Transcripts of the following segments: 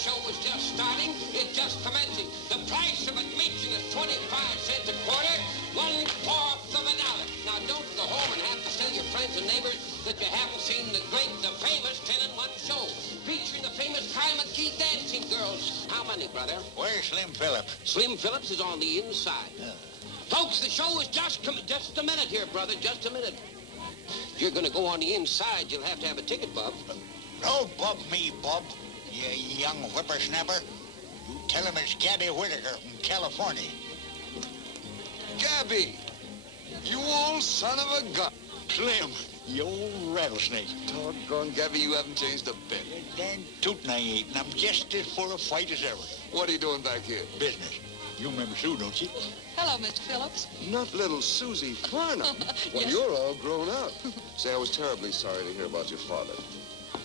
show was just starting. It's just commencing. The price of admission is 25 cents a quarter, 1/4 of a dollar. Now, don't go home and have to tell your friends and neighbors that you haven't seen the great, the famous 10-in-1 show, featuring the famous Prima Key dancing girls. How many, brother? Where's Slim Phillips? Slim Phillips is on the inside. Folks, the show is just a minute here, brother, just a minute. If you're going to go on the inside, you'll have to have a ticket, Bub. No, Bub me, Bub. You young whippersnapper. You tell him it's Gabby Whitaker from California. Gabby! You old son of a gun. Slim, you old rattlesnake. Doggone, Gabby, you haven't changed a bit. You're damn tootin' I ain't, and I'm just as full of fight as ever. What are you doing back here? Business. You remember Sue, don't you? Hello, Mr. Phillips. Not little Susie Farnham. Well, Yes. you're all grown up. Say, I was terribly sorry to hear about your father.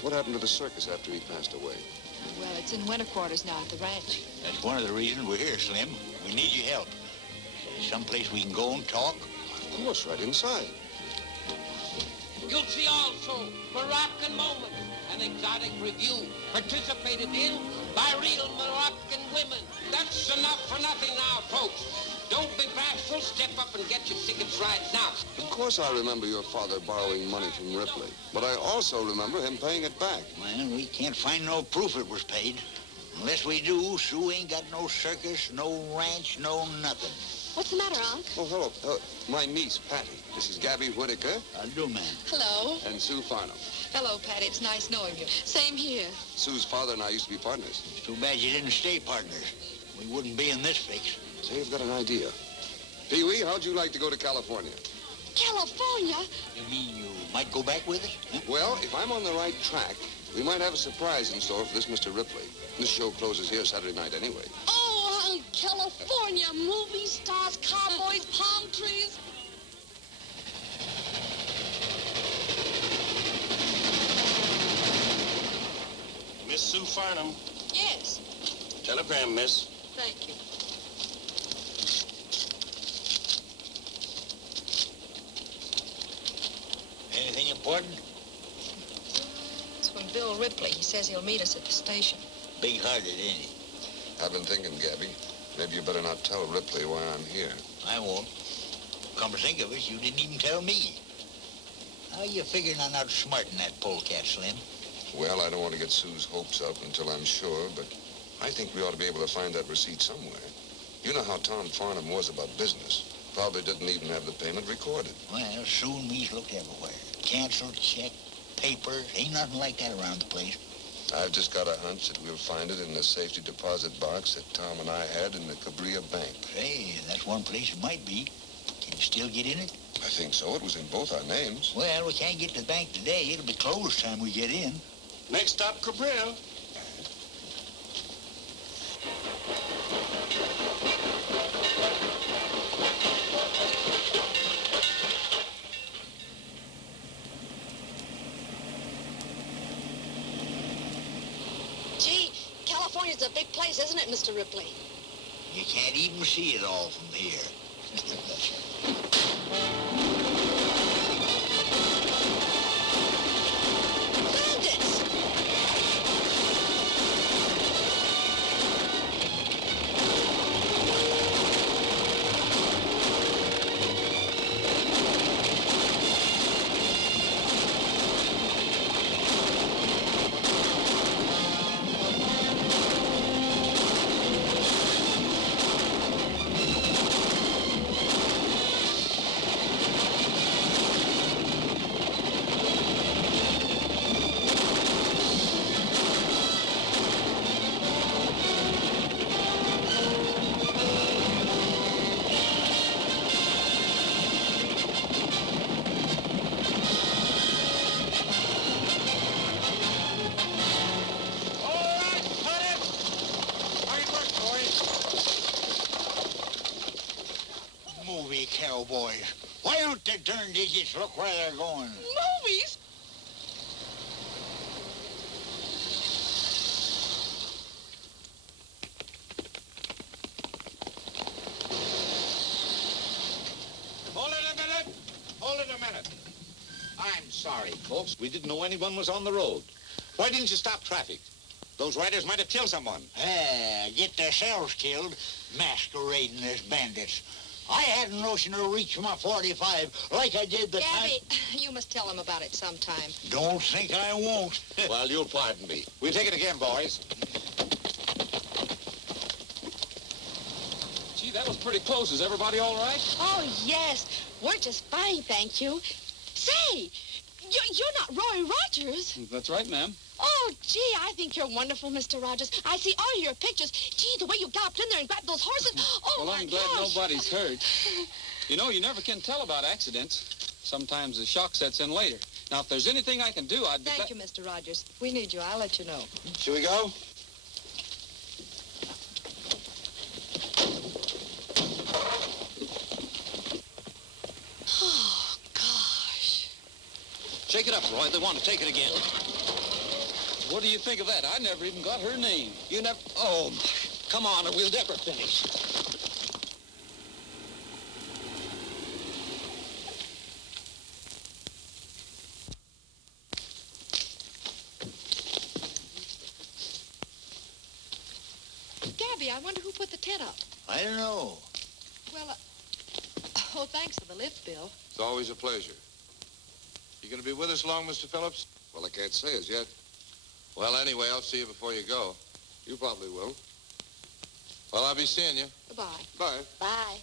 What happened to the circus after he passed away? Well, it's in winter quarters now at the ranch. That's one of the reasons we're here, Slim. We need your help. Someplace we can go and talk. Of course, right inside. You'll see also Moroccan moments, an exotic review participated in by real Moroccan women. That's enough for nothing now, folks. Don't be bashful. Step up and get your tickets right now. Of course I remember your father borrowing money from Ripley, but I also remember him paying it back. Well, we can't find no proof it was paid. Unless we do, Sue ain't got no circus, no ranch, no nothing. What's the matter, Unc? Oh, hello. My niece, Patty. This is Gabby Whitaker. I'll do, man. Hello. And Sue Farnham. Hello, Patty. It's nice knowing you. Same here. Sue's father and I used to be partners. It's too bad you didn't stay partners. We wouldn't be in this fix. Say, you've got an idea. Pee-wee, how'd you like to go to California? California? You mean you might go back with us? Huh? Well, if I'm on the right track, we might have a surprise in store for this Mr. Ripley. This show closes here Saturday night anyway. Oh, Unc, California. Movie stars, cowboys, palm trees. Miss Sue Farnham. Yes. Telegram, miss. Thank you. Anything important? It's from Bill Ripley. He says he'll meet us at the station. Big-hearted, ain't he? I've been thinking, Gabby, maybe you better not tell Ripley why I'm here. I won't. Come to think of it, you didn't even tell me. How you figuring on outsmarting that polecat, Slim? Well, I don't want to get Sue's hopes up until I'm sure, but I think we ought to be able to find that receipt somewhere. You know how Tom Farnham was about business. Probably didn't even have the payment recorded. Well, Sue and me's looked everywhere. Canceled check, papers, ain't nothing like that around the place. I've just got a hunch that we'll find it in the safety deposit box that Tom and I had in the Cabria Bank. Hey, that's one place it might be. Can you still get in it? I think so. It was in both our names. Well, we can't get to the bank today. It'll be closed time we get in. Next stop, Cabrillo. Gee, California's a big place, isn't it, Mr. Ripley? You can't even see it all from here. Bandits! Movie cowboys. Why don't the darn digits look where they're going? Movies? Hold it a minute. Hold it a minute. I'm sorry, folks. We didn't know anyone was on the road. Why didn't you stop traffic? Those riders might have killed someone. Get themselves killed, masquerading as bandits. I had a notion to reach my 45 like I did the Gabby, time... you must tell him about it sometime. Don't think I won't. Well, you'll pardon me. We'll take it again, boys. Gee, that was pretty close. Is everybody all right? Oh, yes. We're just fine, thank you. Say, you're not Roy Rogers. That's right, ma'am. Oh, gee, I think you're wonderful, Mr. Rogers. I see all your pictures. Gee, the way you galloped in there and grabbed those horses. Oh, Well, my I'm glad gosh. nobody's hurt. You know, you never can tell about accidents. Sometimes the shock sets in later. Now, if there's anything I can do, I'd be Thank you, Mr. Rogers. We need you. I'll let you know. Shall we go? Oh, gosh. Shake it up, Roy. They want to take it again. What do you think of that? I never even got her name. You never... Oh, my. Come on, or we'll never finish. Gabby, I wonder who put the tent up. I don't know. Well, oh, thanks for the lift, Bill. It's always a pleasure. You gonna be with us long, Mr. Phillips? Well, I can't say as yet. Well, anyway, I'll see you before you go. You probably will. Well, I'll be seeing you. Goodbye. Bye. Bye.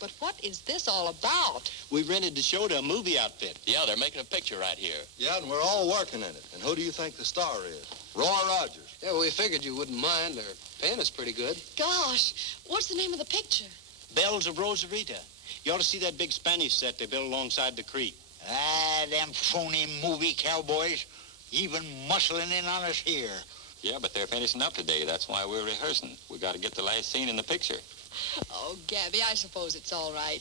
But what is this all about? We rented the show to a movie outfit. Yeah, they're making a picture right here. Yeah, and we're all working in it. And who do you think the star is? Roy Rogers. Yeah, well, we figured you wouldn't mind. They're paying us pretty good. Gosh, what's the name of the picture? Bells of Rosarita. You ought to see that big Spanish set they built alongside the creek. Them phony movie cowboys, even muscling in on us here. Yeah, but they're finishing up today. That's why we're rehearsing. We got to get the last scene in the picture. Oh, Gabby, I suppose it's all right.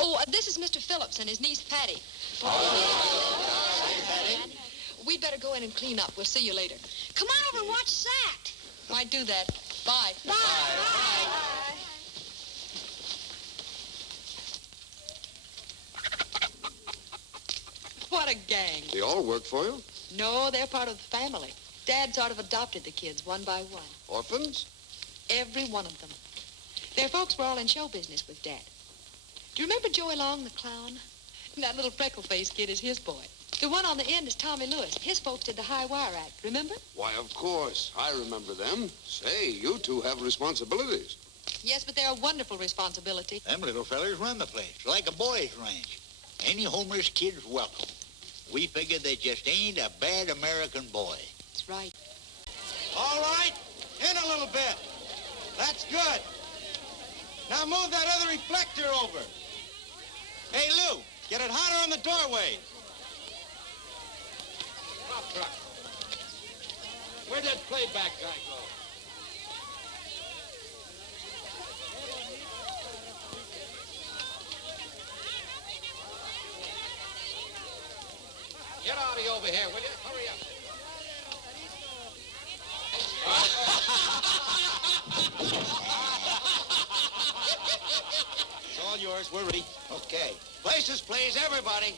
Oh, this is Mr. Phillips and his niece, Patty. Patty? We'd better go in and clean up. We'll see you later. Come on over and watch this act. Might do that. Bye. Bye. Bye. What a gang. They all work for you? No, they're part of the family. Dad sort of adopted the kids one by one. Orphans? Every one of them. Their folks were all in show business with Dad. Do you remember Joey Long, the clown? That little freckle-faced kid is his boy. The one on the end is Tommy Lewis. His folks did the High Wire Act, remember? Why, of course. I remember them. Say, you two have responsibilities. Yes, but they're a wonderful responsibility. Them little fellers run the place, like a boys' ranch. Any homeless kid's welcome. We figure they just ain't a bad American boy. That's right. All right, in a little bit. That's good. Now move that other reflector over. Hey, Lou, get it hotter on the doorway. Stop truck. Where'd that playback guy go? Get Artie over here, will you? Hurry up. It's all yours. We're ready. Okay. Places, please, everybody.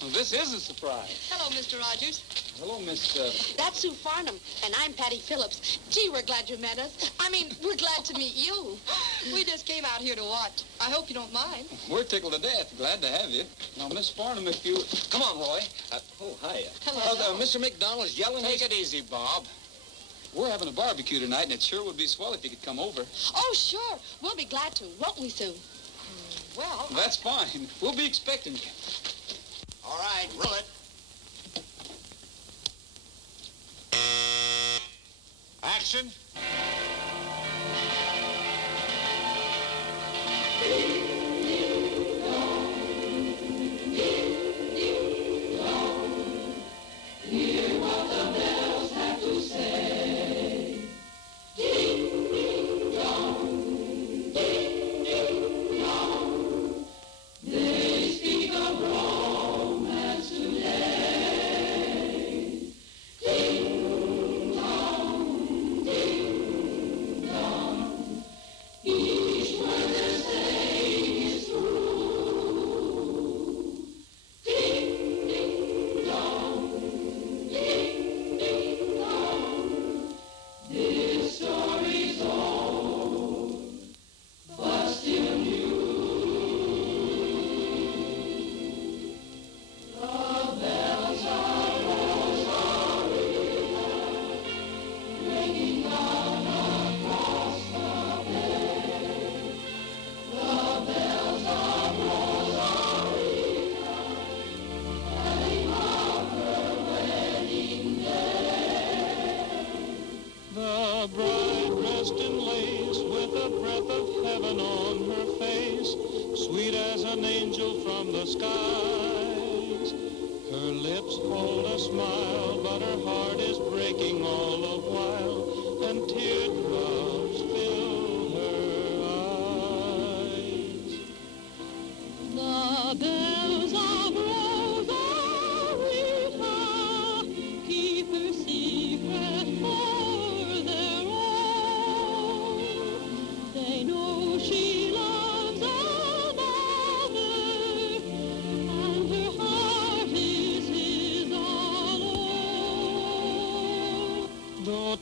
Well, this is a surprise. Hello, Mr. Rogers. Hello, Miss... That's Sue Farnham, and I'm Patty Phillips. Gee, we're glad you met us. I mean, we're glad to meet you. We just came out here to watch. I hope you don't mind. We're tickled to death. Glad to have you. Now, Miss Farnham, if you... Come on, Roy. Hiya. Hello. Mr. McDonald's yelling... Take it easy, Bob. We're having a barbecue tonight, and it sure would be swell if you could come over. Oh, sure. We'll be glad to, won't we, Sue? Well, That's fine. We'll be expecting you. All right, roll it. Action.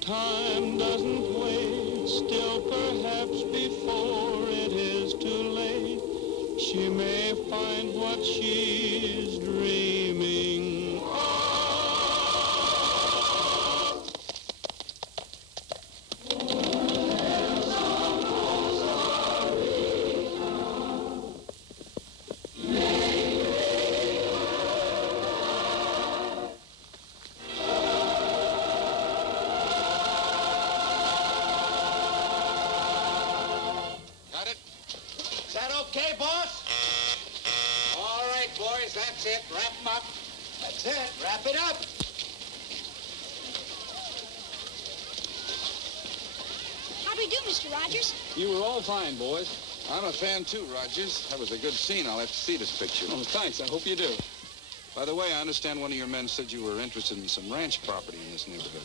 Time doesn't wait, still perhaps before it is too late, she may find what she's dreaming of. That's it. Wrap 'em up. That's it. Wrap it up. How do we do, Mr. Rogers? You were all fine, boys. I'm a fan too, Rogers. That was a good scene. I'll have to see this picture. Oh, thanks. I hope you do. By the way, I understand one of your men said you were interested in some ranch property in this neighborhood.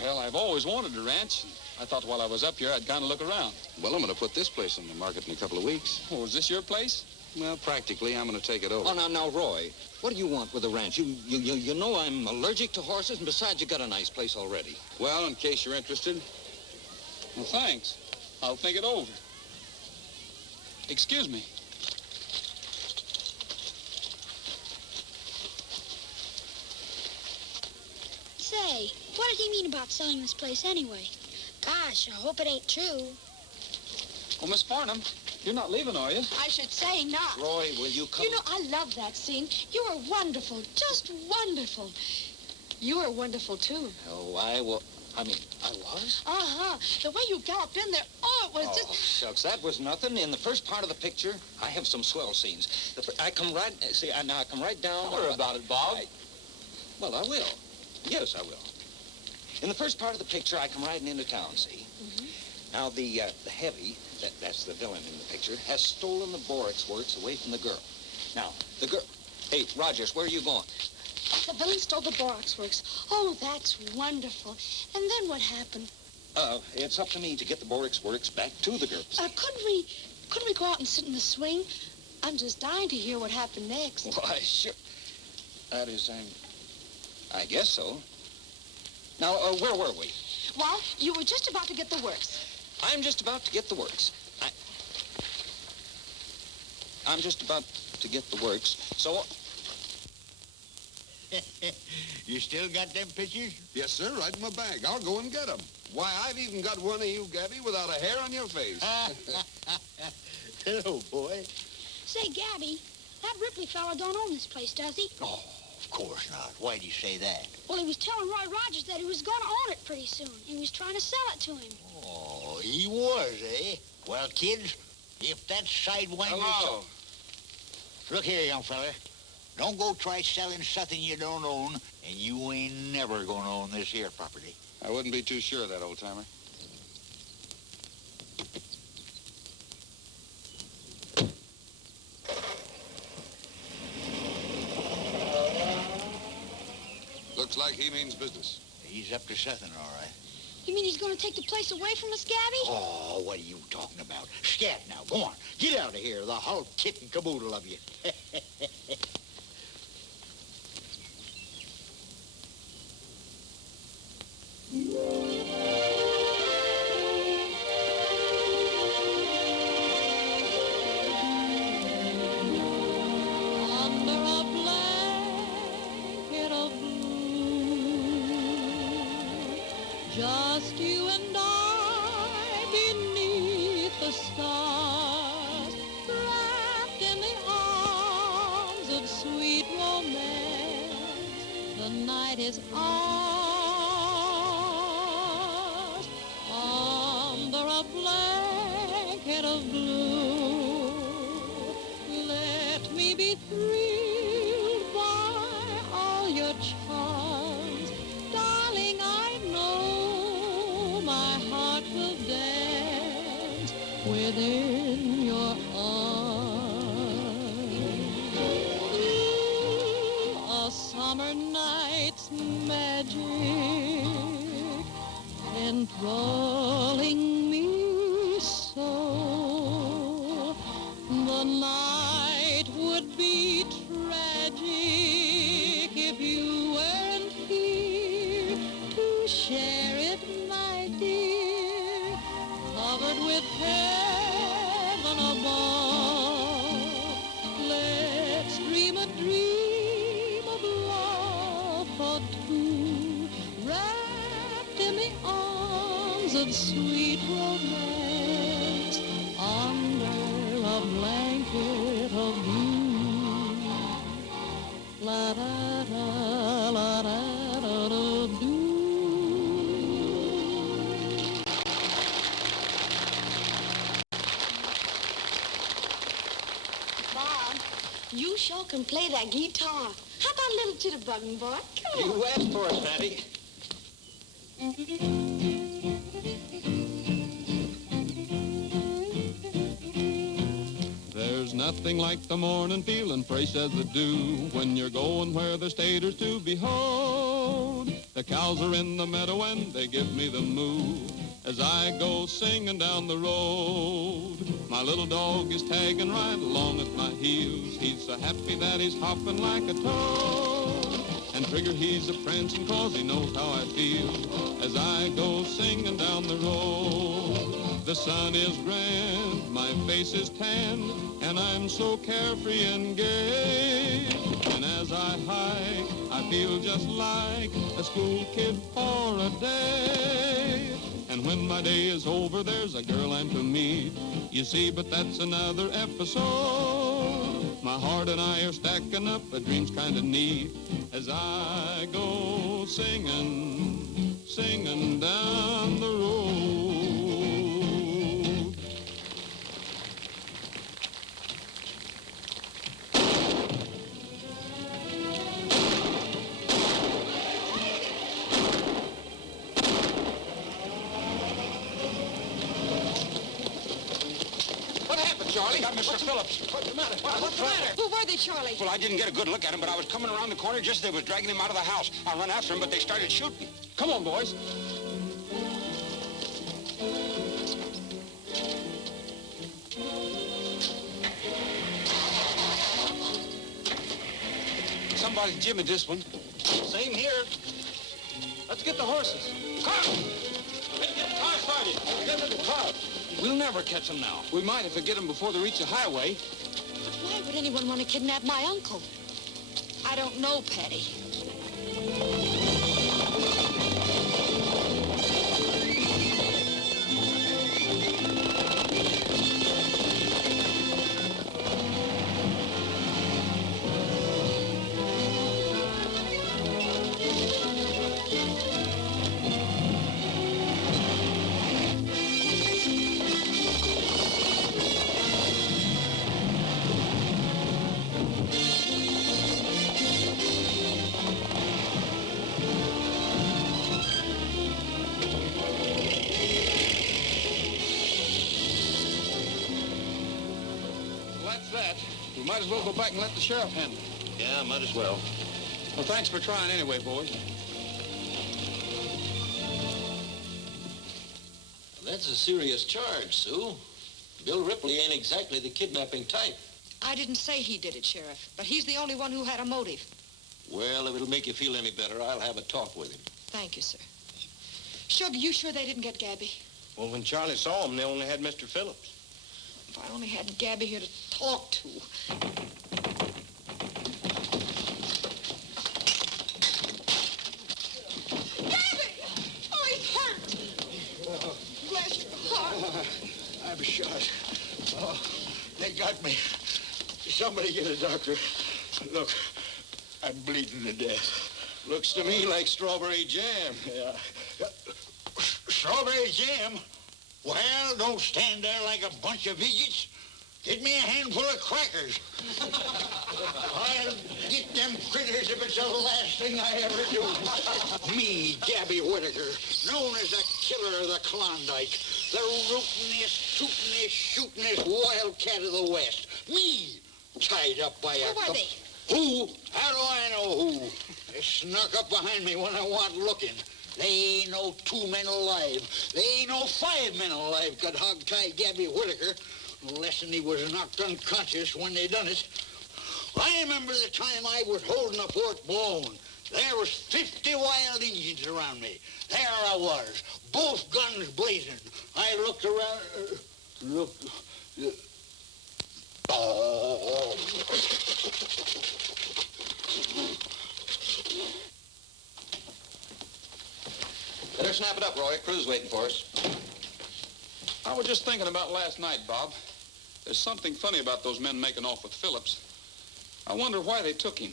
Well, I've always wanted a ranch. I thought while I was up here, I'd kind of look around. Well, I'm going to put this place on the market in a couple of weeks. Oh, is this your place? Well, practically, I'm going to take it over. Oh, now, Roy, what do you want with the ranch? You know I'm allergic to horses, and besides, you got a nice place already. Well, in case you're interested. Well, thanks. I'll think it over. Excuse me. Say, what did he mean about selling this place anyway? Gosh, I hope it ain't true. Well, Miss Farnham, you're not leaving, are you? I should say not. Roy, will you come? You know, I love that scene. You are wonderful, just wonderful. You are wonderful, too. Oh, I was? Uh-huh. The way you galloped in there, oh, it was Oh, just... shucks, that was nothing. In the first part of the picture, I have some swell scenes. I come right down... Tell her about it, Bob. Well, I will. Yes, I will. In the first part of the picture, I come riding into town, see? Mm-hmm. Now, the heavy, that's the villain in the picture, has stolen the borax works away from the girl. Now, the girl... Hey, Rogers, where are you going? The villain stole the borax works. Oh, that's wonderful. And then what happened? It's up to me to get the borax works back to the girl. Couldn't we go out and sit in the swing? I'm just dying to hear what happened next. Why, sure. That is, I guess so. Now, where were we? Well, you were just about to get the works. I'm just about to get the works. I'm just about to get the works, so... You still got them pictures? Yes, sir, right in my bag. I'll go and get them. Why, I've even got one of you, Gabby, without a hair on your face. Hello, boy. Say, Gabby, that Ripley fella don't own this place, does he? Oh, of course not. Why'd you say that? Well, he was telling Roy Rogers that he was going to own it pretty soon. He was trying to sell it to him. Oh, he was, eh? Well, kids, if that sidewinder... Look here, young fella. Don't go try selling something you don't own, and you ain't never gonna own this here property. I wouldn't be too sure of that, old-timer. Looks like he means business. He's up to something, all right. You mean he's going to take the place away from us, Gabby? Oh, what are you talking about? Scat now, go on. Get out of here, the whole kit and caboodle of you. Under a blanket of blue, just you and I beneath the stars, wrapped in the arms of sweet romance. The night is ours under a blanket of blue. Let me be thrilled by all your charms. Darling, I know my heart will dance within your arms. A summer night's magic enthralling me so. The night would be tragic if you weren't here to share it, my dear. Covered with heaven above, let's dream a dream of love for two, wrapped in the arms of sweet romance, under a blanket of blue. La da da, la da da da do. Bob, you sure can play that guitar. How about a little jitterbugging, boy? Come on. You asked for it, Patty. There's nothing like the morning feeling fresh as the dew when you're going where there's taters to behold. The cows are in the meadow and they give me the moo as I go singing down the road. My little dog is tagging right along at my heels. He's so happy that he's hopping like a toad. And Trigger, he's a prancing 'cause he knows how I feel as I go singing down the road. The sun is grand, my face is tanned, and I'm so carefree and gay. And as I hike, I feel just like a school kid for a day. And when my day is over, there's a girl I'm to meet. You see, but that's another episode. My heart and I are stacking up, the dream's kind of neat as I go singing, singing down the road. Charlie, got Mr. Phillips. What's the matter? What's the matter? Who were they, Charlie? Well, I didn't get a good look at him, but I was coming around the corner just as they was dragging him out of the house. I run after him, but they started shooting. Come on, boys. Somebody jimmied this one. Same here. Let's get the horses. Come! Let's get the car started. Get in the car. We'll never catch them now. We might if we get them before they reach the highway. But why would anyone want to kidnap my uncle? I don't know, Patty. We might as well go back and let the sheriff handle it. Yeah, might as well. Well, thanks for trying anyway, boys. That's a serious charge, Sue. Bill Ripley ain't exactly the kidnapping type. I didn't say he did it, Sheriff, but he's the only one who had a motive. Well, if it'll make you feel any better, I'll have a talk with him. Thank you, sir. Shug, you sure they didn't get Gabby? Well, when Charlie saw him, they only had Mr. Phillips. If I only had Gabby here to talk to. Gabby! Oh, he's hurt! Bless your heart. I was shot. Oh, they got me. Somebody get a doctor. Look, I'm bleeding to death. Looks to me like strawberry jam. Yeah. Strawberry jam? Well, don't stand there like a bunch of idiots. Get me a handful of crackers. I'll get them critters if it's the last thing I ever do. Me, Gabby Whitaker, known as the killer of the Klondike, the rootinest, tootinest, shootinest wildcat of the West. Me, tied up by a... Who are they? Who? How do I know who? They snuck up behind me when I wasn't looking. They ain't no 2 men alive. They ain't no 5 men alive could hog-tie Gabby Whitaker, unless he was knocked unconscious when they done it. I remember the time I was holding the fort blown. There was 50 wild Indians around me. There I was, both guns blazing. I looked around, oh. Better snap it up, Roy. Crew's waiting for us. I was just thinking about last night, Bob. There's something funny about those men making off with Phillips. I wonder why they took him.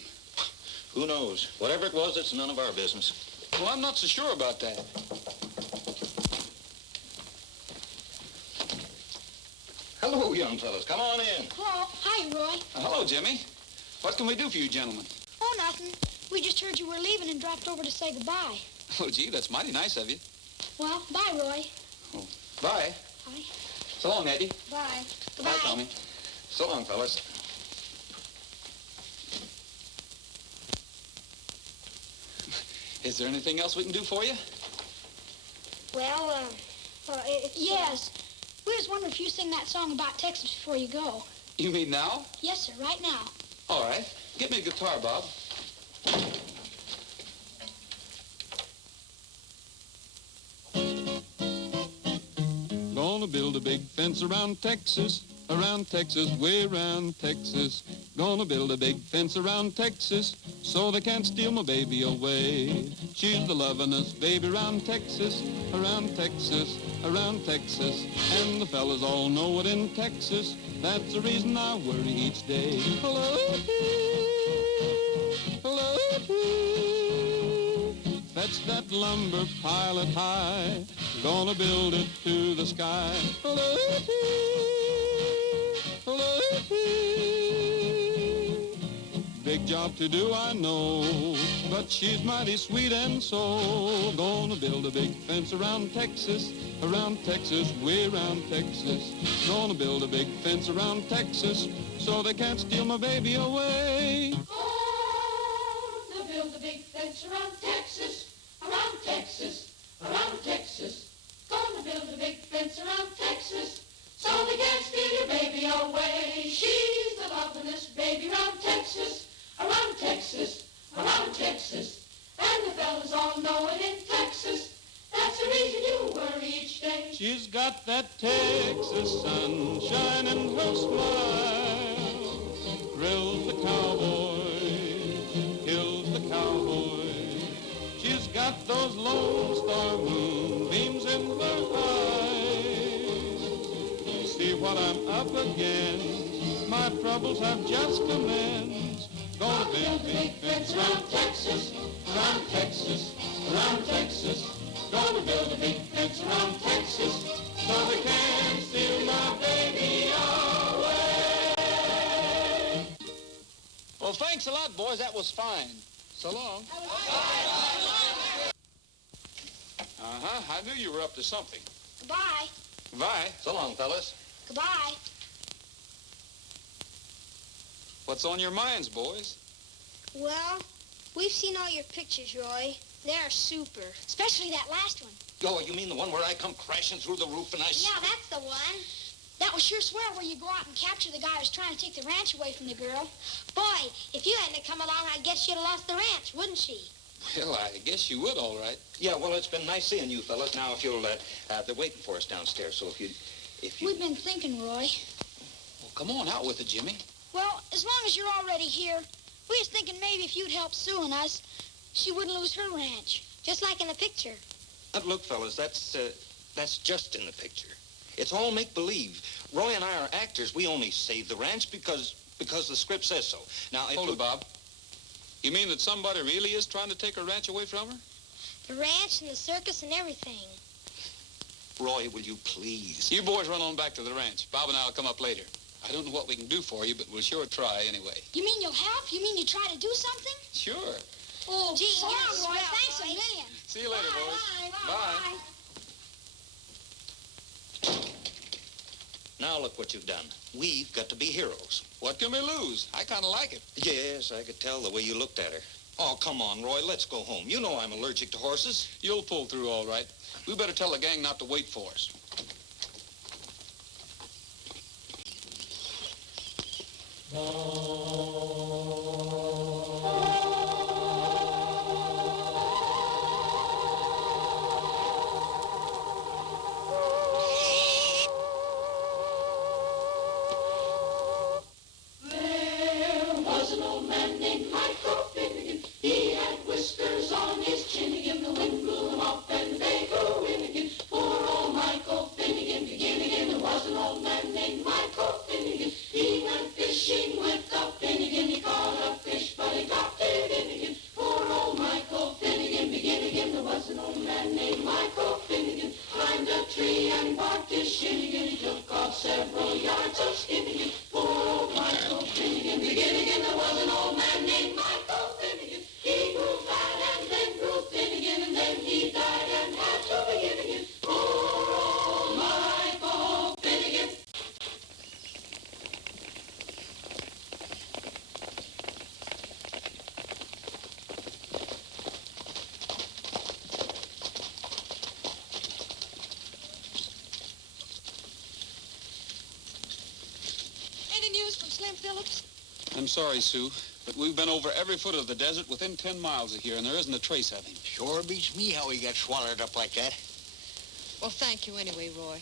Who knows? Whatever it was, it's none of our business. Well, I'm not so sure about that. Hello, young fellas. Come on in. Hello. Hi, Roy. Hello, Jimmy. What can we do for you gentlemen? Oh, nothing. We just heard you were leaving and dropped over to say goodbye. Oh, gee, that's mighty nice of you. Well, bye, Roy. Oh, bye. Bye. So long, Eddie. Bye. Goodbye, Tommy. So long, fellas. Is there anything else we can do for you? Well, yes. We just wonder if you sing that song about Texas before you go. You mean now? Yes, sir, right now. All right. Get me a guitar, Bob. Gonna build a big fence around Texas, way around Texas. Gonna build a big fence around Texas, so they can't steal my baby away. She's the lovin'est baby around Texas, around Texas, around Texas. And the fellas all know it in Texas. That's the reason I worry each day. Hello, hello, fetch that lumber, pile it high. Gonna build it to the sky. Hello, hello, big job to do, I know, but she's mighty sweet and so. Gonna build a big fence around Texas, way around Texas. Gonna build a big fence around Texas, so they can't steal my baby away. Gonna build a big fence around Texas, around Texas, around Texas. Gonna build a big fence around Texas, so they can't steal your baby away. She's the lovin'est baby around Texas, around Texas, around Texas. And the fellas all know it in Texas. That's the reason you worry each day. She's got that Texas sunshine in her smile. Thrills the cowboy, kills the cowboy. She's got those lone star moonbeams in her eyes. See what I'm up against, my troubles have just commenced. Gonna build a big fence around Texas, around Texas, around Texas. Gonna build a big fence around Texas, so they can't steal my baby away. Well, thanks a lot, boys. That was fine. So long. Uh-huh. I knew you were up to something. Goodbye. Bye. So long, fellas. Goodbye. What's on your minds, boys? Well, we've seen all your pictures, Roy. They're super. Especially that last one. Oh, you mean the one where I come crashing through the roof and I... Yeah, that's the one. That was sure swell where you go out and capture the guy who's trying to take the ranch away from the girl. Boy, if you hadn't come along, I guess she'd have lost the ranch, wouldn't she? Well, I guess you would, all right. Yeah, well, it's been nice seeing you fellas. Now, if you'll, they're waiting for us downstairs, so if you... We've been thinking, Roy. Well, come on out with it, Jimmy. Well, as long as you're already here, we was thinking maybe if you'd help Sue and us, she wouldn't lose her ranch, just like in the picture. Look, fellas, that's just in the picture. It's all make-believe. Roy and I are actors. We only save the ranch because the script says so. Now, Hold it, Bob. You mean that somebody really is trying to take her ranch away from her? The ranch and the circus and everything. Roy, will you please? You boys run on back to the ranch. Bob and I will come up later. I don't know what we can do for you, but we'll sure try anyway. You mean you'll help? You mean you try to do something? Sure. Oh, gee, so yeah, long, Roy. Roy. Thanks a million. See you later, boys. Bye. Now look what you've done. We've got to be heroes. What can we lose? I kind of like it. Yes, I could tell the way you looked at her. Oh, come on, Roy. Let's go home. You know I'm allergic to horses. You'll pull through all right. We better tell the gang not to wait for us. There was an old man named Michael Finnegan. He had whiskers on his chin again. The wind blew them off and they grew in again. Poor old Michael Finnegan begin again. There was an old man named Michael Finnegan. He went fishing with a Finnegan. I'm sorry, Sue, but we've been over every foot of the desert within 10 miles of here, and there isn't a trace of him. Sure beats me how he got swallowed up like that. Well, thank you anyway, Roy.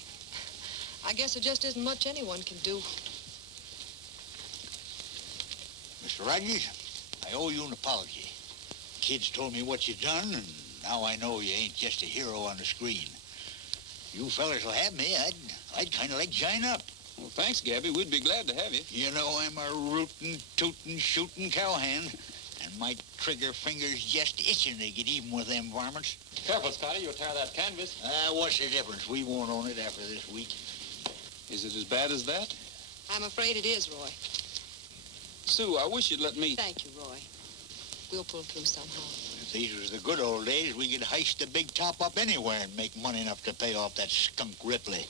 I guess there just isn't much anyone can do. Mr. Rogers, I owe you an apology. Kids told me what you done, and now I know you ain't just a hero on the screen. You fellers will have me. I'd kind of like to join up. Well, thanks, Gabby. We'd be glad to have you. You know I'm a rootin', tootin', shootin' cowhand, and my trigger finger's just itching to get even with them varmints. Careful, Scotty. You'll tear that canvas. What's the difference? We won't own it after this week. Is it as bad as that? I'm afraid it is, Roy. Sue, I wish you'd let me... Thank you, Roy. We'll pull through somehow. If these was the good old days, we could heist the big top up anywhere and make money enough to pay off that skunk Ripley.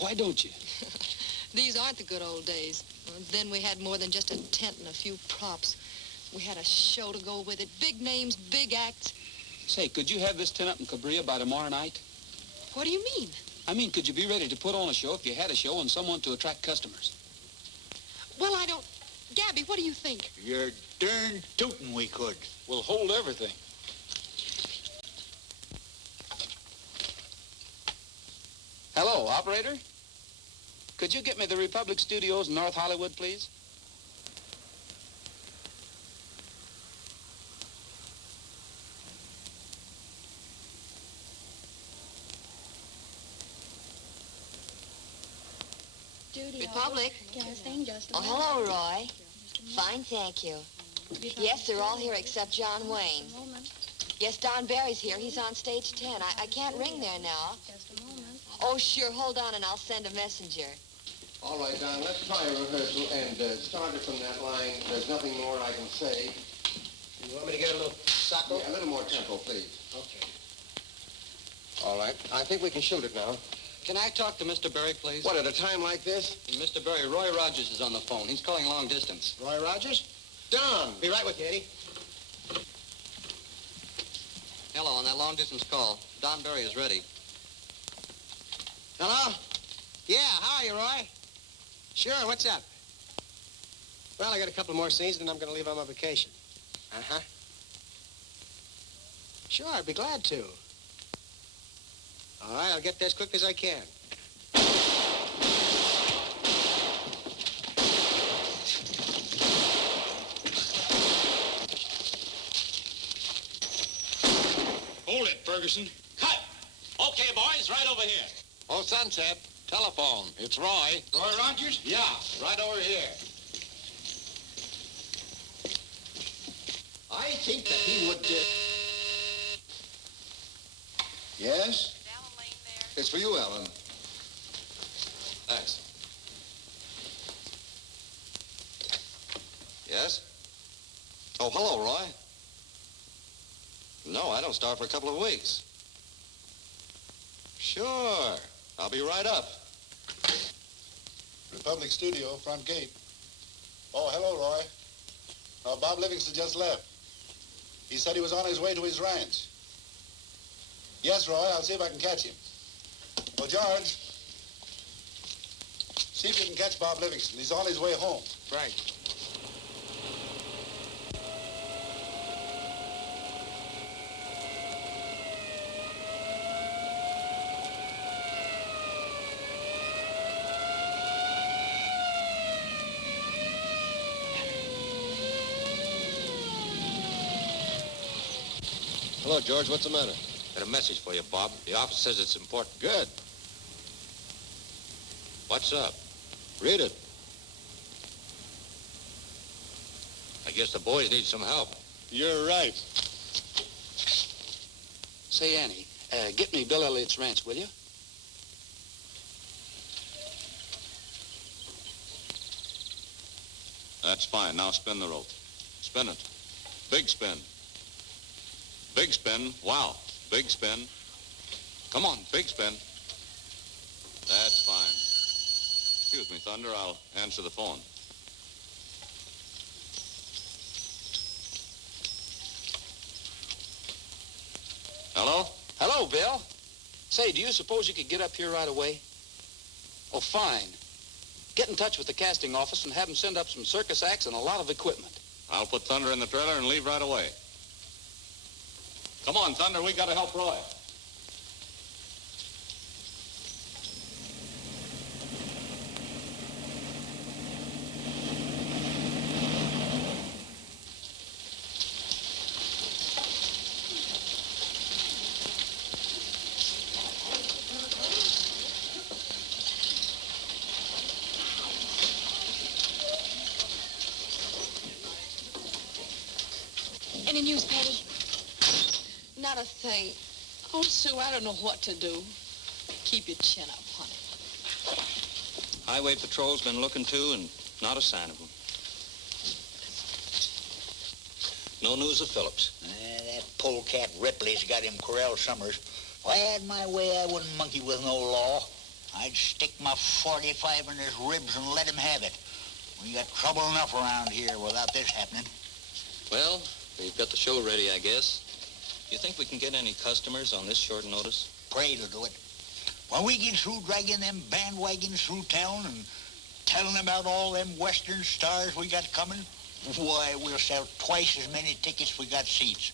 Why don't you? These aren't the good old days. Then we had more than just a tent and a few props. We had a show to go with it. Big names, big acts. Say, could you have this tent up in Cabria by tomorrow night? What do you mean? I mean, could you be ready to put on a show if you had a show and someone to attract customers? Well, I don't... Gabby, what do you think? You're darn tootin' we could. We'll hold everything. Hello, operator? Could you get me the Republic Studios in North Hollywood, please? Republic. Oh, hello, Roy. Fine, thank you. Yes, they're all here except John Wayne. Yes, Don Barry's here. He's on stage 10. I can't ring there now. Oh, sure. Hold on, and I'll send a messenger. All right, Don, let's try a rehearsal and start it from that line. There's nothing more I can say. You want me to get a little sacco? Yeah, a little more tempo, please. Okay. All right. I think we can shoot it now. Can I talk to Mr. Berry, please? What, at a time like this? Mr. Berry, Roy Rogers is on the phone. He's calling long distance. Roy Rogers? Don! Be right with you, Eddie. Hello, on that long distance call. Don Berry is ready. Hello? Yeah, how are you, Roy? Sure, what's up? Well, I got a couple more scenes, and I'm going to leave on my vacation. Uh-huh. Sure, I'd be glad to. All right, I'll get there as quick as I can. Hold it, Ferguson. Cut! Okay, boys, right over here. Oh, Sunset. Telephone. It's Roy. Roy Rogers? Yeah, right over here. I think that he would, Yes? It's for you, Alan. Thanks. Yes? Oh, hello, Roy. No, I don't start for a couple of weeks. Sure. I'll be right up. Republic Studio, front gate. Oh, hello, Roy. Bob Livingston just left. He said he was on his way to his ranch. Yes, Roy, I'll see if I can catch him. Oh, George, see if you can catch Bob Livingston. He's on his way home. Right. Hello, George. What's the matter? Got a message for you, Bob. The office says it's important. Good. What's up? Read it. I guess the boys need some help. You're right. Say, Annie, get me Bill Elliott's ranch, will you? That's fine. Now spin the rope. Spin it. Big spin. Big spin. Wow. Big spin. Come on, big spin. That's fine. Excuse me, Thunder. I'll answer the phone. Hello? Hello, Bill. Say, do you suppose you could get up here right away? Oh, fine. Get in touch with the casting office and have them send up some circus acts and a lot of equipment. I'll put Thunder in the trailer and leave right away. Come on, Thunder, we gotta help Roy. Any news, Patty? Not a thing. Oh, Sue, I don't know what to do. Keep your chin up, honey. Highway Patrol's been looking too, and not a sign of him. No news of Phillips. That polecat Ripley's got him corralled Summers. If I had my way, I wouldn't monkey with no law. I'd stick my 45 in his ribs and let him have it. We got trouble enough around here without this happening. Well, we've got the show ready, I guess. You think we can get any customers on this short notice? Parade will do it. When we get through dragging them bandwagons through town and telling about all them Western stars we got coming, why, we'll sell twice as many tickets we got seats.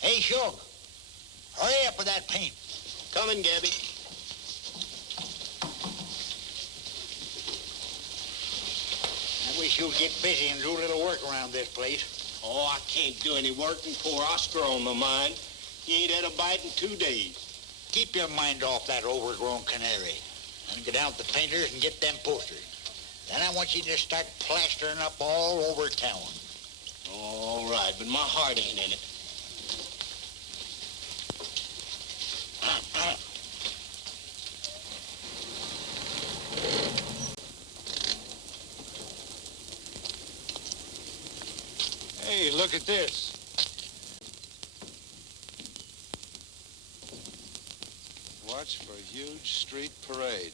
Hey, Shug, hurry up with that paint. Coming, Gabby. I wish you'd get busy and do a little work around this place. Oh, I can't do any work and poor Oscar on my mind. He ain't had a bite in 2 days. Keep your mind off that overgrown canary and get out the painters and get them posters. Then I want you to start plastering up all over town. All right, but my heart ain't in it. Hey, look at this. Watch for huge street parade.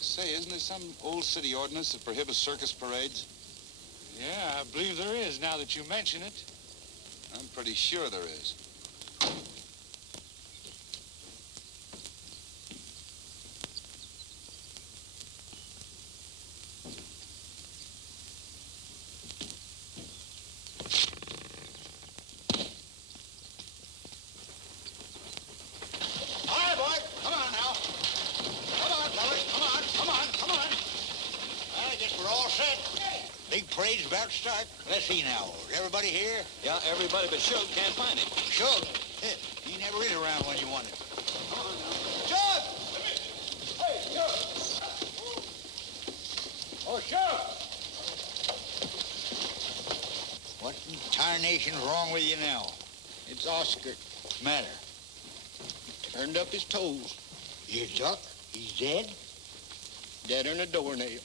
Say, isn't there some old city ordinance that prohibits circus parades? Yeah, I believe there is, now that you mention it. I'm pretty sure there is. All right, boy. Come on now. Come on, fellas. Come on. I guess we're all set. Big parade's about to start. Let's see now. Is everybody here? Yeah, everybody but Shug can't find him. Shug? He never is around when you want him. Come on now. Shug! Hey, Shug! Oh, Shug! What in tarnation's wrong with you now? It's Oscar. What's the matter? Turned up his toes. You duck? He's dead? Deader than a doornail.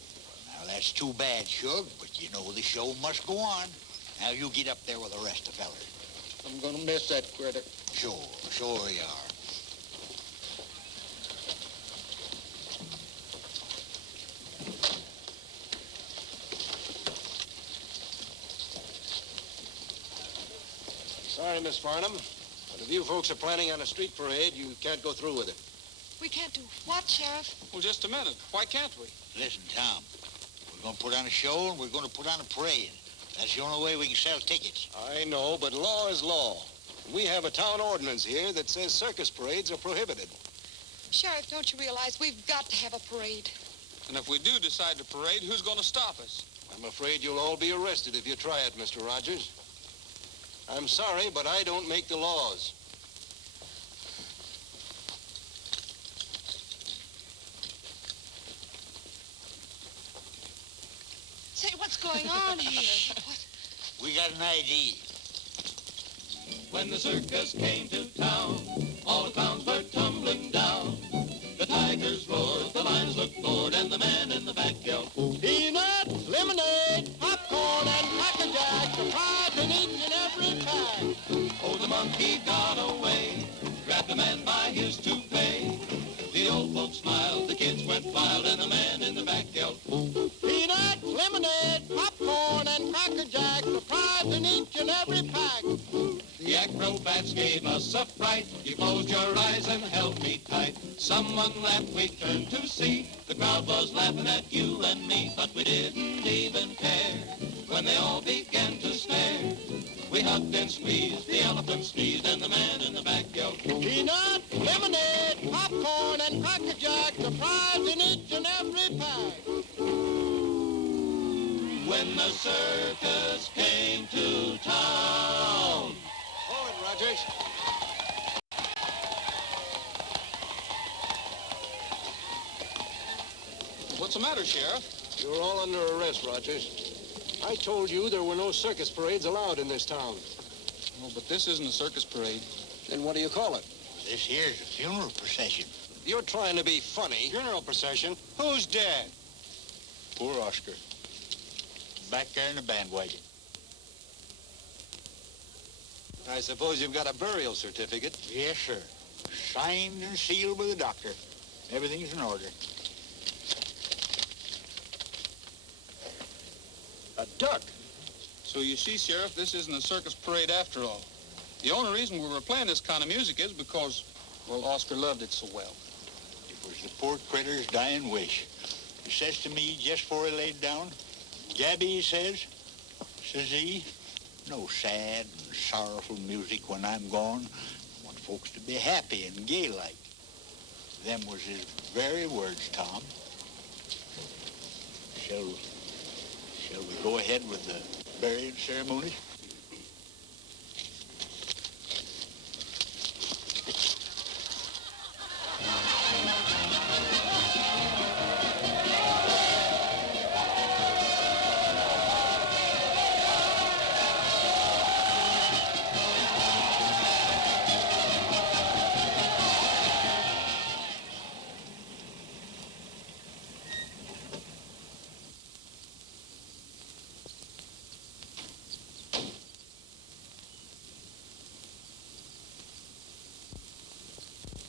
Now, that's too bad, Shug, but you know the show must go on. Now, you get up there with the rest of the fellers. I'm gonna miss that critter. Sure you are. Sorry, Miss Farnham, but if you folks are planning on a street parade, you can't go through with it. We can't do what, Sheriff? Well, just a minute. Why can't we? Listen, Tom, we're going to put on a show and we're going to put on a parade. That's the only way we can sell tickets. I know, but law is law. We have a town ordinance here that says circus parades are prohibited. Sheriff, don't you realize we've got to have a parade? And if we do decide to parade, who's going to stop us? I'm afraid you'll all be arrested if you try it, Mr. Rogers. I'm sorry, but I don't make the laws. Say, what's going on here? What? We got an ID. When the circus came to town, all the clowns were tumbling down. The tigers roared, the lions looked bored, and the man in the back yelled, Peanuts, lemonade, popcorn, and Cracker Jack, surprise in each and every pack. oh, the monkey got away, grabbed the man by his toupee. The old folks smiled, the kids went wild, and the man in the back yelled, Peanuts, lemonade, popcorn, and Cracker Jack, surprise in each and every pack. the acrobats gave us a fright. You closed your eyes and held me tight. Someone laughed, we turned to see the crowd was laughing at you and me, but we didn't even care. When they all began to stare, we hugged and squeezed, the elephant sneezed, and the man in the back yelled, Peanut, lemonade, popcorn, and Cracker Jack, the prize in each and every pack. when the circus came to town. Forward, Rogers. What's the matter, Sheriff? You're all under arrest, Rogers. I told you there were no circus parades allowed in this town. Oh, but this isn't a circus parade. Then what do you call it? This here's a funeral procession. You're trying to be funny. Funeral procession? Who's dead? Poor Oscar. Back there in the bandwagon. I suppose you've got a burial certificate? Yes, sir. Signed and sealed by the doctor. Everything's in order. A duck. So you see, Sheriff, this isn't a circus parade after all. The only reason we were playing this kind of music is because, well, Oscar loved it so well. It was the poor critter's dying wish. He says to me just before he laid down, Gabby, he says he, no sad and sorrowful music when I'm gone. I want folks to be happy and gay-like. Them was his very words, Tom. Shall we go ahead with the burial ceremony?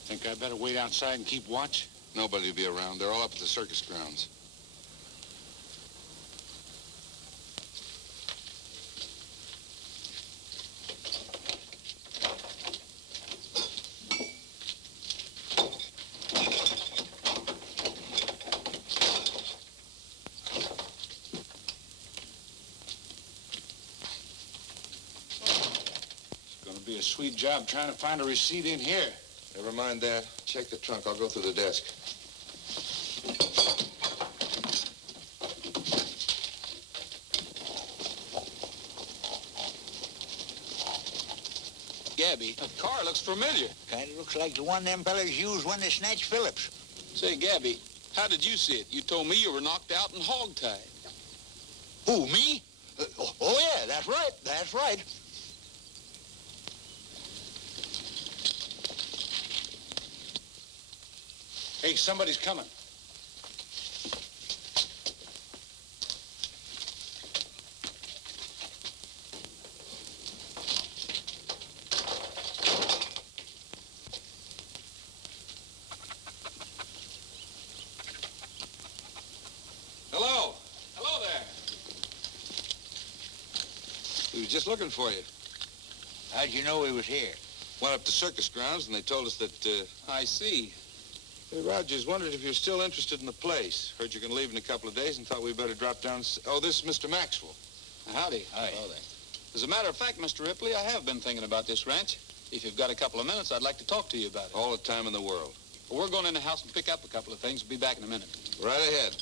Think I better wait outside and keep watch? Nobody will be around. They're all up at the circus grounds. It's gonna be a sweet job trying to find a receipt in here. Never mind that. Check the trunk. I'll go through the desk. Gabby, the car looks familiar. Kind of looks like the one them fellas used when they snatched Phillips. Say, Gabby, how did you see it? You told me you were knocked out and hog-tied. Who, me? Oh, yeah, that's right. That's right. Hey, somebody's coming. Hello. Hello there. We were just looking for you. How'd you know he was here? Went up to circus grounds, and they told us that, I see. Hey, Rogers, wondered if you're still interested in the place. Heard you're going to leave in a couple of days and thought we'd better drop down. Oh, this is Mr. Maxwell. Howdy. Hi. Hello there. As a matter of fact, Mr. Ripley, I have been thinking about this ranch. If you've got a couple of minutes, I'd like to talk to you about it. All the time in the world. Well, we're going in the house and pick up a couple of things. We'll be back in a minute. Right ahead.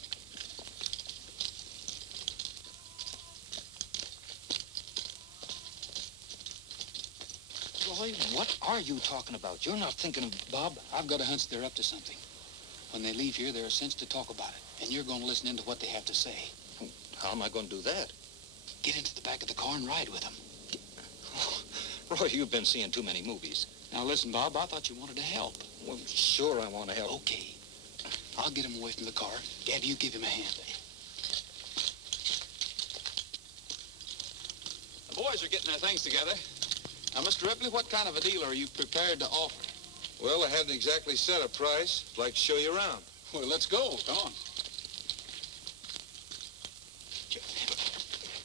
Roy, what are you talking about? You're not thinking of... Bob, I've got a hunch they're up to something. When they leave here, there's a sense to talk about it. And you're going to listen in to what they have to say. How am I going to do that? Get into the back of the car and ride with them. Roy, you've been seeing too many movies. Now, listen, Bob, I thought you wanted to help. Well, sure I want to help. Okay. I'll get him away from the car. Gabby, you give him a hand. The boys are getting their things together. Now, Mr. Ripley, what kind of a deal are you prepared to offer? Well, I hadn't exactly set a price. I'd like to show you around. Well, let's go. Come on.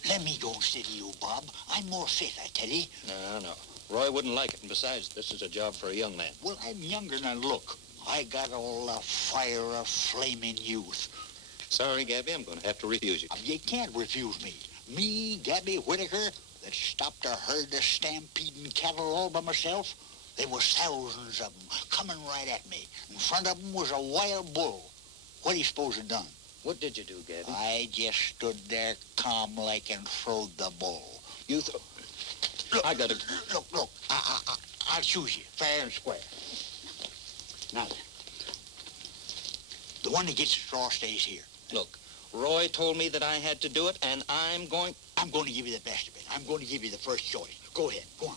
Let me go instead of you, Bob. I'm more fit, I tell you. No. Roy wouldn't like it. And besides, this is a job for a young man. Well, I'm younger than I look. I got all the fire of flaming youth. Sorry, Gabby, I'm going to have to refuse you. You can't refuse me. Me, Gabby Whitaker, that stopped a herd of stampeding cattle all by myself. There was thousands of them coming right at me. In front of them was a wild bull. What do you suppose I done? What did you do, Gabby? I just stood there calm like and throwed the bull. Look, I got it. Look, I'll choose you, fair and square. Now then, the one that gets the straw stays here. Look, Roy told me that I had to do it, and I'm going to give you the best of it. I'm going to give you the first choice. Go ahead, go on.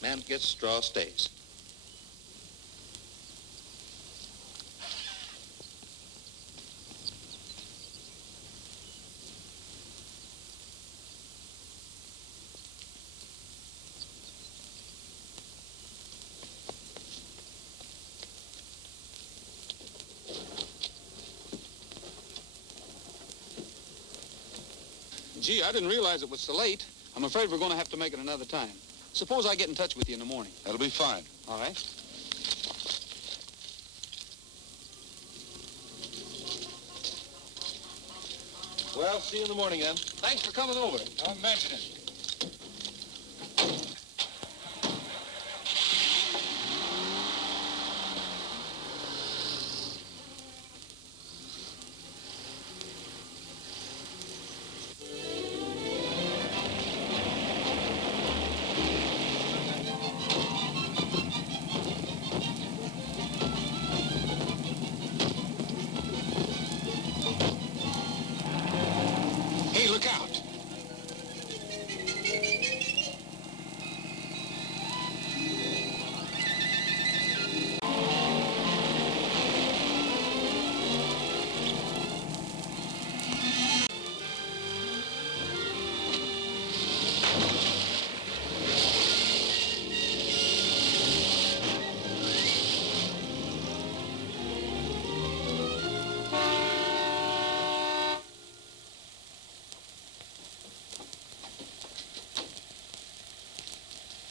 Man that gets straw stays. Gee, I didn't realize it was so late. I'm afraid we're going to have to make it another time. Suppose I get in touch with you in the morning. That'll be fine. All right. Well, see you in the morning, then. Thanks for coming over. Don't mention it. Hey, look out.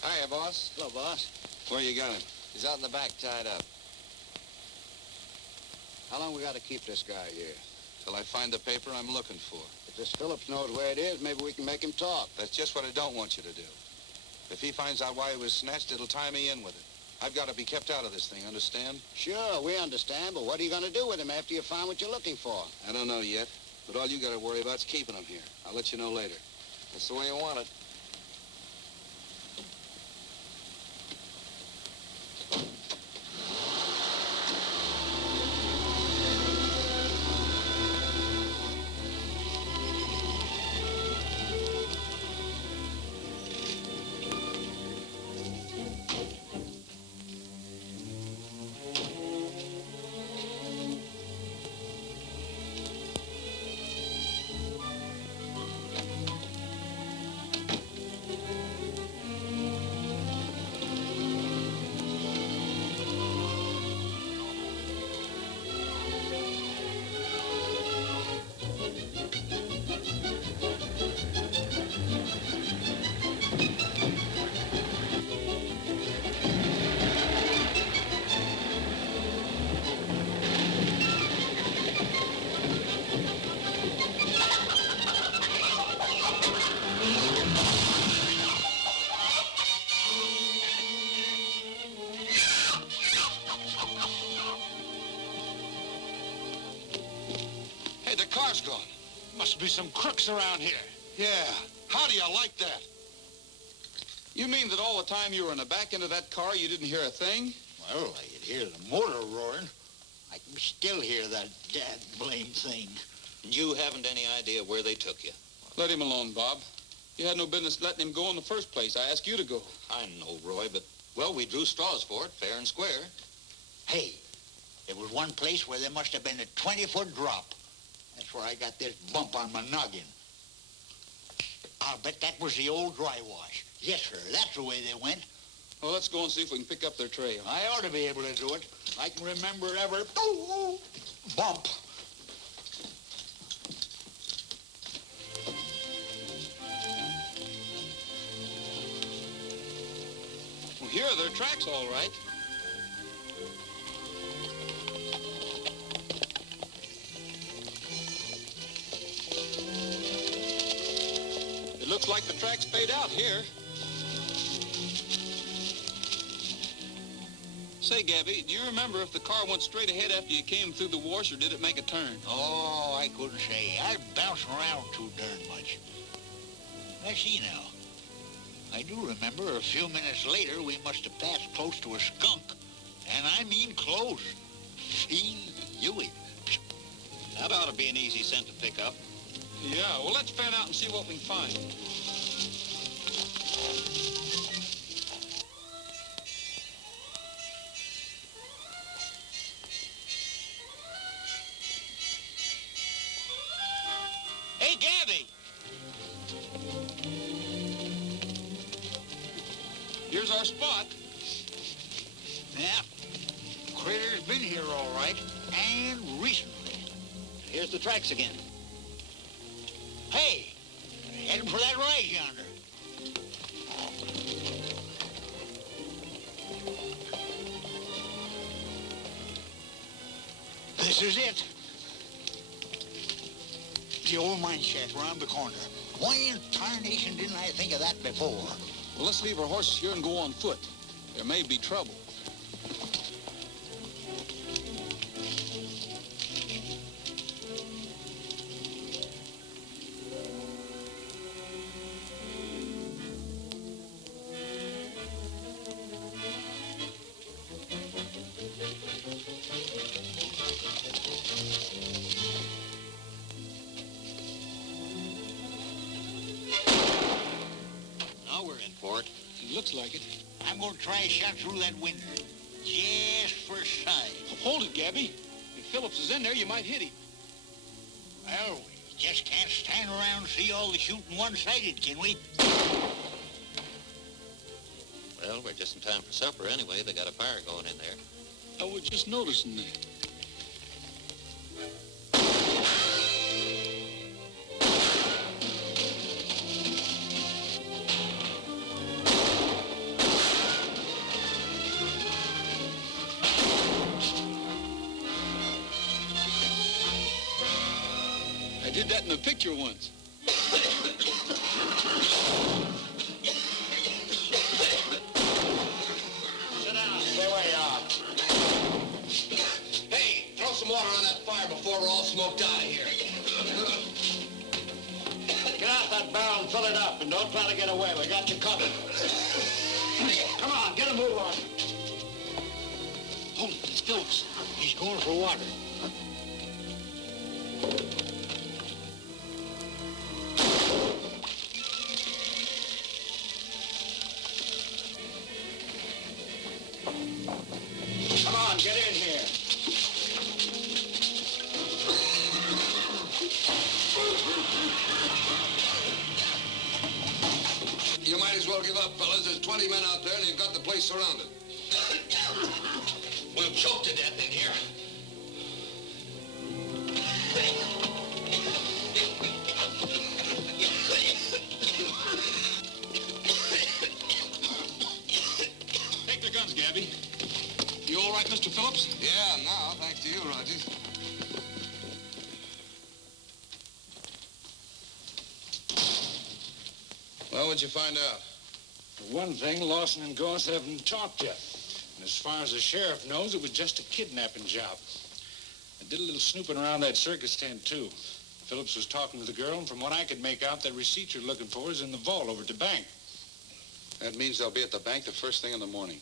Hiya, boss. Hello, boss. Where you got him? He's out in the back, tied up. How long we got to keep this guy here? Till I find the paper I'm looking for. If this Phillips knows where it is, maybe we can make him talk. That's just what I don't want you to do. If he finds out why he was snatched, it'll tie me in with it. I've got to be kept out of this thing, understand? Sure, we understand, but what are you going to do with him after you find what you're looking for? I don't know yet, but all you got to worry about is keeping him here. I'll let you know later. That's the way you want it. Hey, the car's gone. Must be some crooks around here. Yeah. How do you like that? You mean that all the time you were in the back end of that car, you didn't hear a thing? Well, I could hear the motor roaring. I can still hear that dad blame thing. You haven't any idea where they took you. Let him alone, Bob. You had no business letting him go in the first place. I asked you to go. I know, Roy, but, well, we drew straws for it, fair and square. Hey, there was one place where there must have been a 20-foot drop. That's where I got this bump on my noggin. I'll bet that was the old dry wash. Yes, sir, that's the way they went. Well, let's go and see if we can pick up their trail. I ought to be able to do it. I can remember every bump. Well, here are their tracks, all right. looks like the track's paid out here. Say, Gabby, do you remember if the car went straight ahead after you came through the wash, or did it make a turn? Oh, I couldn't say. I bounced around too darn much. Let's see now. I do remember a few minutes later we must have passed close to a skunk. And I mean close. Feel you. That ought to be an easy scent to pick up. Yeah, well, let's fan out and see what we can find. Hey, Gabby! Here's our spot. Yeah, critter's been here all right, and recently. Here's the tracks again. Hey, heading for that rise yonder. This is it. The old mine shaft around the corner. Why in tarnation didn't I think of that before? Well, let's leave our horses here and go on foot. There may be trouble. Now we're in port. It looks like it. I'm going to try a shot through that window. Just for size. Hold it, Gabby. If Phillips is in there, you might hit him. Well, we just can't stand around and see all the shooting one-sided, can we? Well, we're just in time for supper anyway. They got a fire going in there. I was just noticing that. I did that in a picture once. Sit down. Stay where you are. Hey, throw some water on that fire before we're all smoked out of here. Get out that barrel and fill it up, and don't try to get away. We got you covered. Come on, get a move on. Hold it, it's Phillips. He's going for water. Come on, get in here. You might as well give up, fellas. There's 20 men out there, and you've got the place surrounded. We'll choke to death in here. Take their guns, Gabby. You all right, Mr. Phillips? Yeah, now, thanks to you, Rogers. Well, what'd you find out? For one thing, Lawson and Goss haven't talked yet. And as far as the sheriff knows, it was just a kidnapping job. I did a little snooping around that circus tent, too. Phillips was talking to the girl, and from what I could make out, that receipt you're looking for is in the vault over at the bank. That means they'll be at the bank the first thing in the morning.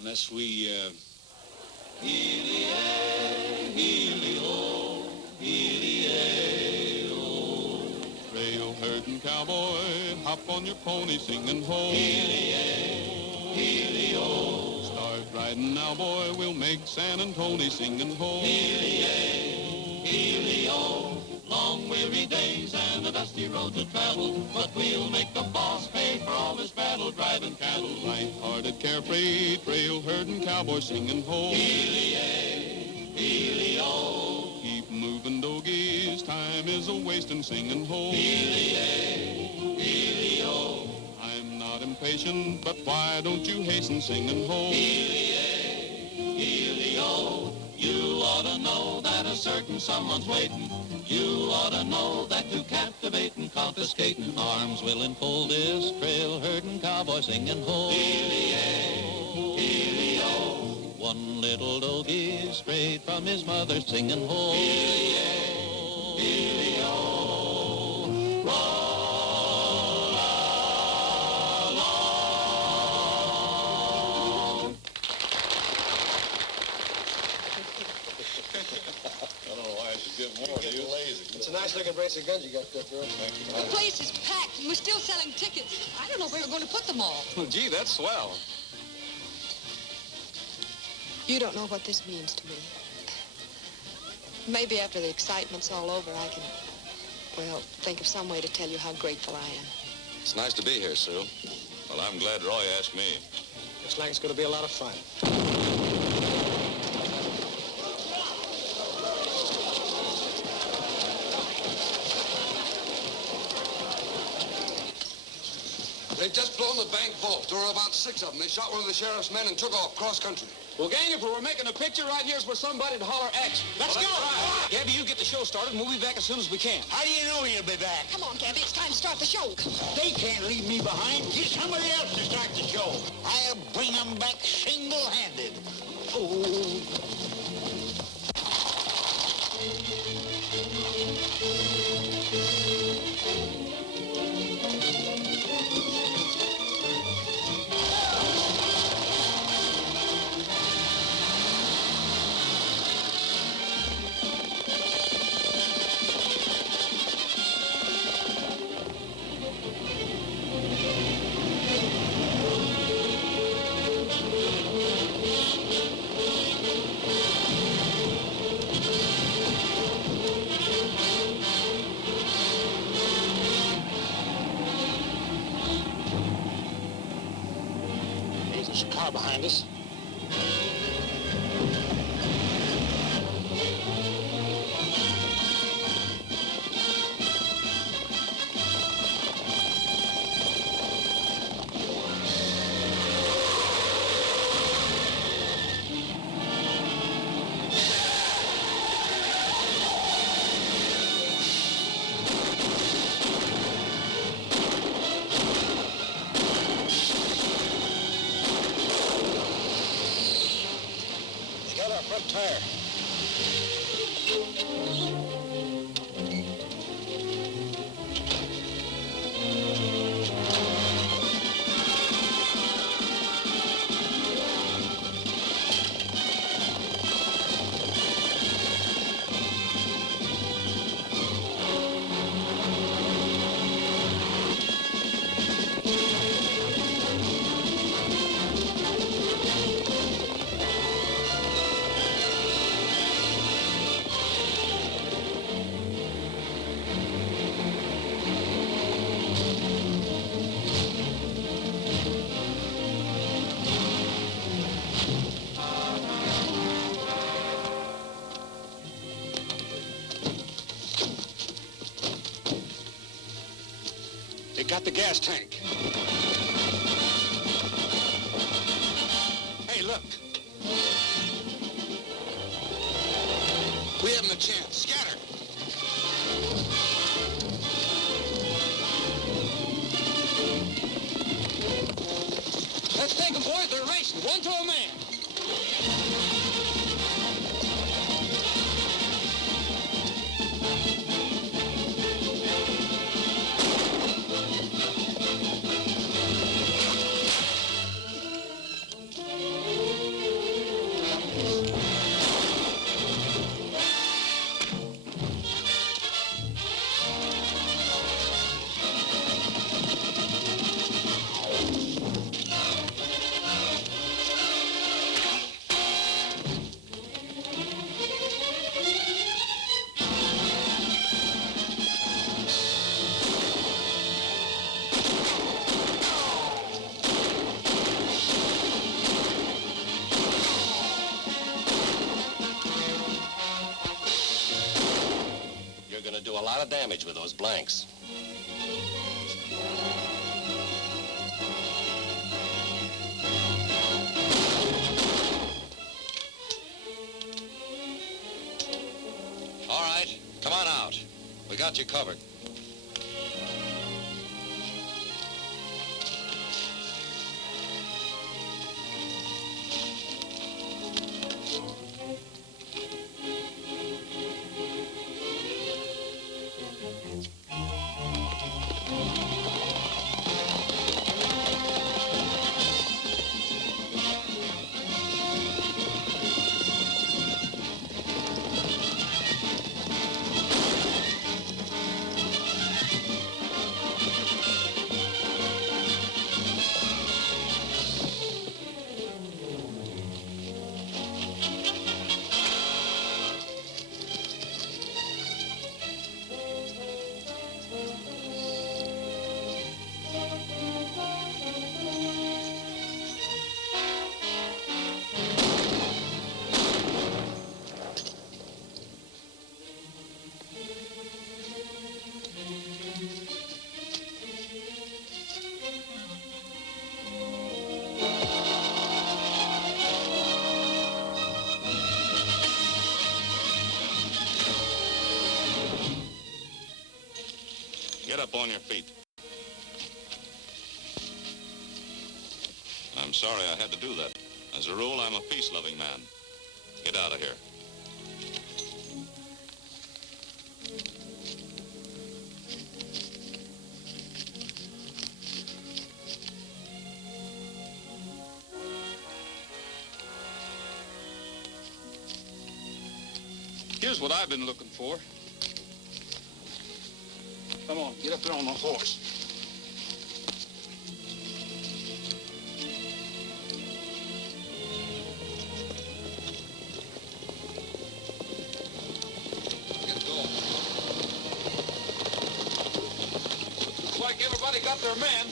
Unless we, Trail herding cowboy, hop on your pony singing ho. Start riding now, boy, we'll make San Antonio singing ho. Long weary days and a dusty road to travel, but we'll make the boss pay for all this battle driving cattle. Light-hearted, carefree, trail herding cowboy singing ho. Keep moving, dogies, time is a-wasting singing ho. I'm not impatient, but why don't you hasten singing ho? You ought to know that a certain someone's waiting. You ought to know that to captivating, confiscating, arms will enfold this trail herding cowboy singing ho. Heely-ay, heely-o. One little doggy strayed from his mother singing ho. Heely-ay, heely-o. Roll along. I don't know why I should give more to you. Lazy. It's a nice looking brace of guns you got there, girl. Thank you. The place is packed, and we're still selling tickets. I don't know where we're going to put them all. Well, gee, that's swell. You don't know what this means to me. Maybe after the excitement's all over, I can, well, think of some way to tell you how grateful I am. It's nice to be here, Sue. Well, I'm glad Roy asked me. Looks like it's going to be a lot of fun. They've just blown the bank vault. There were about 6 of them. They shot one of the sheriff's men and took off cross country. Well, gang, if we were making a picture, right here's where somebody'd holler action. Let's go! Right. Gabby, you get the show started, and we'll be back as soon as we can. How do you know you'll be back? Come on, Gabby, it's time to start the show. They can't leave me behind. Get somebody else to start the show. I'll bring them back single-handed. Oh. There's a car behind us. They got our front tire. They got the gas tank. Hey, look. We haven't a chance. Scatter. Let's take them, boys. They're racing. One to a man. You're going to do a lot of damage with those blanks. got you covered. Get up on your feet. I'm sorry I had to do that. As a rule, I'm a peace-loving man. Get out of here. Here's what I've been looking for. Come on, get up there on the horse. Get going. Looks like everybody got their man.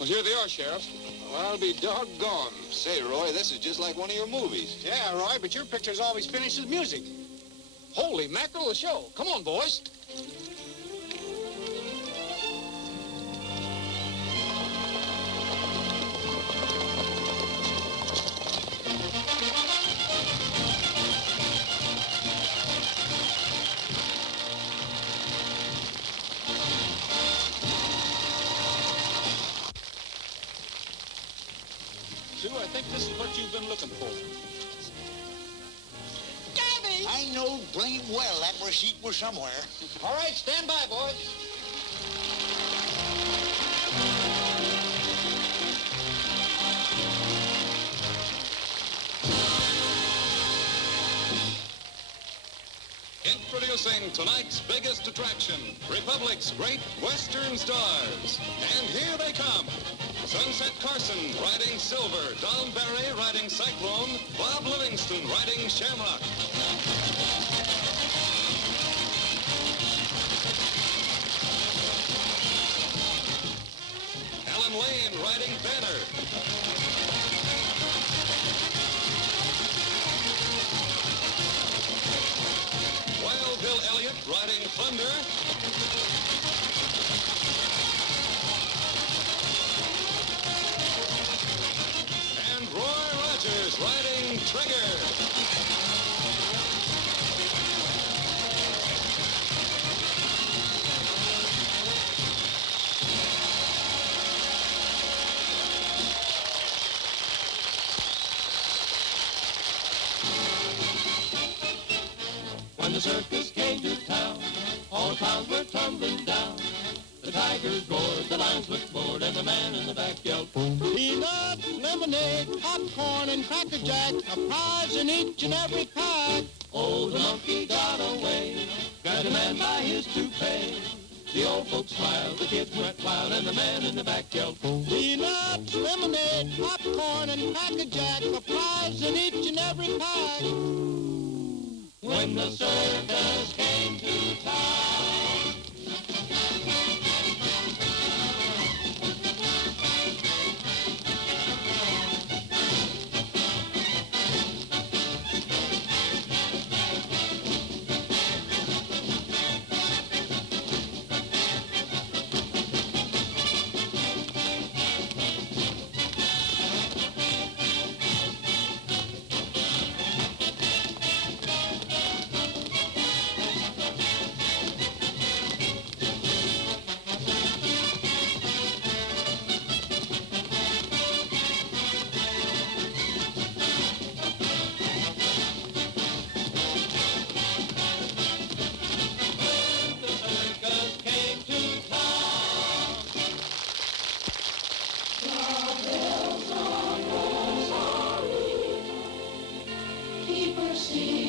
Well, here they are, Sheriff. Well, I'll be doggone. Say, Roy, this is just like one of your movies. Yeah, Roy, but your pictures always finish with music. Holy mackerel, a show. Come on, boys. Sue, I think this is what you've been looking for. Davy! I know blame well that receipt was somewhere. All right, stand by, boys. Introducing tonight's biggest attraction, Republic's great Western stars. And here they come. Sunset Carson riding Silver, Don Barry riding Cyclone, Bob Livingston riding Shamrock. Alan Lane riding Banner. Wild Bill Elliott riding Thunder. And Roy Rogers riding Trigger. When the circus came to town, all the clowns were tumbling down. The tigers roared, the lions looked bored, and the man in the back yelled, peanuts, lemonade, popcorn, and Cracker Jack, a prize in each and every pack. Oh, the monkey got away, grabbed a man by his toupee. The old folks smiled, the kids went wild, and the man in the back yelled, peanuts, lemonade, popcorn, and Cracker Jack, a prize in each and every pack. When the circus came to town. see.